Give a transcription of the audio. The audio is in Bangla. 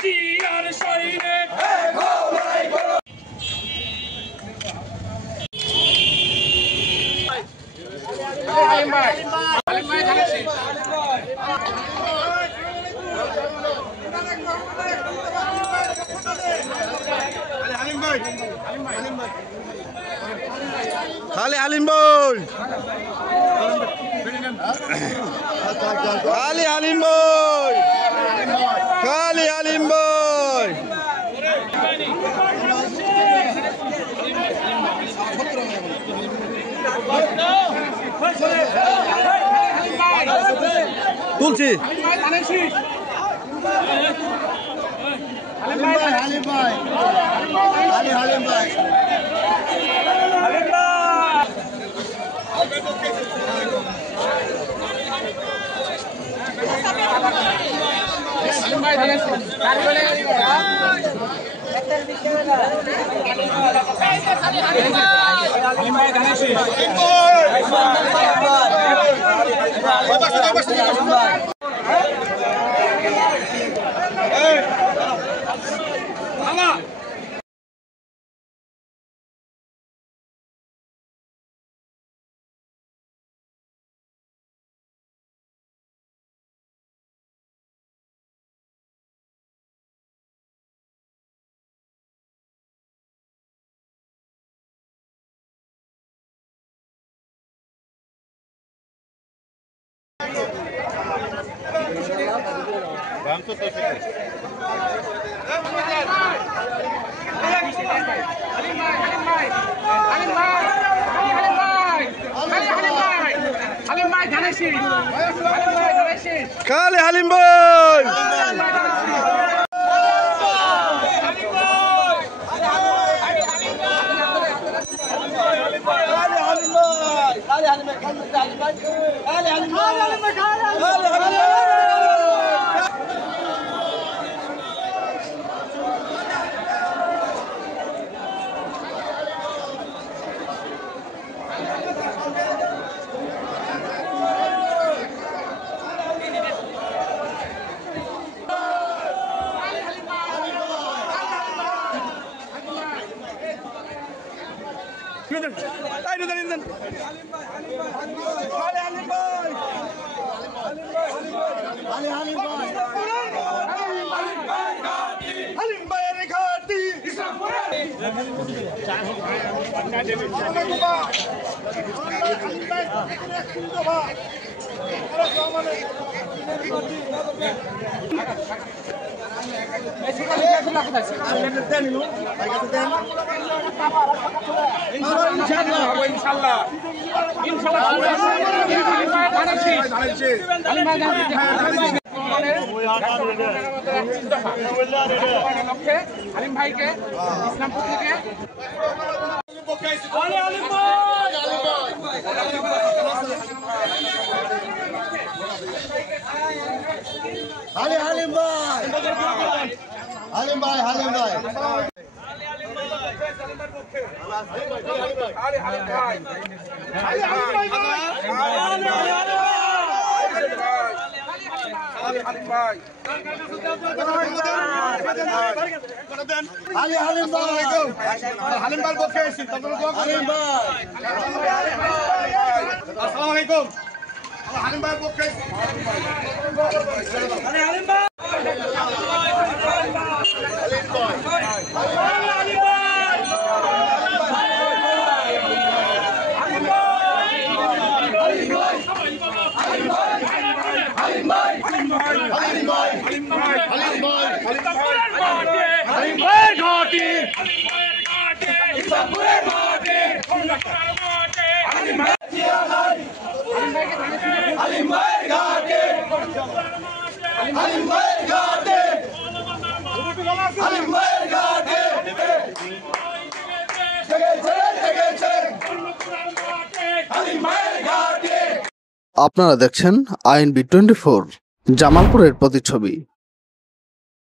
জিয়ার সৈনিক হালিম ভাই খালি হালিম ভাই খালি হালিম ভাই খালি হালিম ভাই তুলছি হালিম ভাই হালিম ভাই হালিম ভাই খালি হালিম ভাই হালিম ভাইকে ইসলামপুর থেকে হালিম ভাই হালিম ভাই হালিম ভাই হালিম ভাই পক্ষে হালিম ভাই আসসালামু আলাইকুম হালিম ভাই পক্ষে হালিম ভাই আপনারা দেখছেন আইএনবি 24 জামালপুরের প্রতিচ্ছবি।